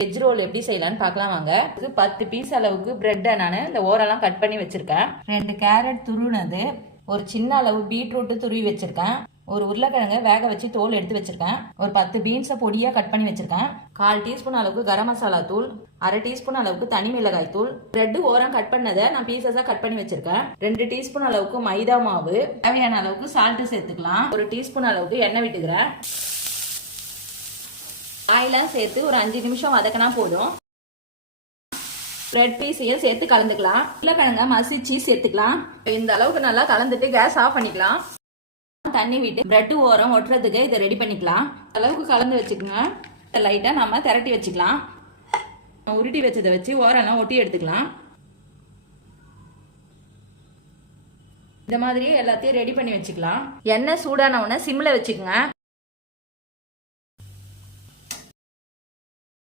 Veg role எப்படி செய்யலாம்னு பார்க்கலாம் வாங்க. இது 10 பீஸ் அளவுக்கு பிரெட்டை நான் இந்த ஓரெல்லாம் கட் பண்ணி வச்சிருக்கேன். 2 கேரட் துருவினது, ஒரு சின்ன அளவு பீட்ரூட் துருவி வச்சிருக்கேன், ஒரு உருளைக்கிழங்கு வேக வச்சு தோல் எடுத்து வச்சிருக்கேன், ஒரு 10 பீன்ஸை பொடியா கட் பண்ணி வச்சிருக்கேன், 1/4 டீஸ்பூன் அளவுக்கு கரம் மசாலா தூள், 1/2 டீஸ்பூன் அளவுக்கு தனி மிளகாய் தூள், பிரெட் ஓரம் கட் பண்ணதை நான் பீசஸா கட் பண்ணி வச்சிருக்கேன், 2 டீஸ்பூன் அளவுக்கு மைதா மாவு, தேவையான அளவுக்கு சால்ட் சேர்த்துக்கலாம், 1 டீஸ்பூன் அளவுக்கு எண்ணெய் விட்டுக்கிறேன். ஆயிலாம் சேர்த்து ஒரு 5 நிமிஷம் வதக்கினா போதும். பிரெட் பீஸையும் சேர்த்து கலந்துக்கலாம். உருளைக்கிழங்க மசிச்சு சேர்த்துக்கலாம். இந்த அளவுக்கு நல்லா கலந்துட்டு கேஸ் ஆஃப் பண்ணிக்கலாம். தண்ணி விட்டு பிரெட் ஓரம் ஒட்டுறதுக்கு இதை ரெடி பண்ணிக்கலாம். அளவுக்கு கலந்து வச்சுக்கோங்க. லைட்டாக நம்ம திரட்டி வச்சுக்கலாம். உருட்டி வச்சதை வச்சு ஓரெல்லாம் ஒட்டி எடுத்துக்கலாம். இந்த மாதிரியே எல்லாத்தையும் ரெடி பண்ணி வச்சுக்கலாம். எண்ணெய் சூடான உடனே சிம்ல வச்சுக்கோங்க.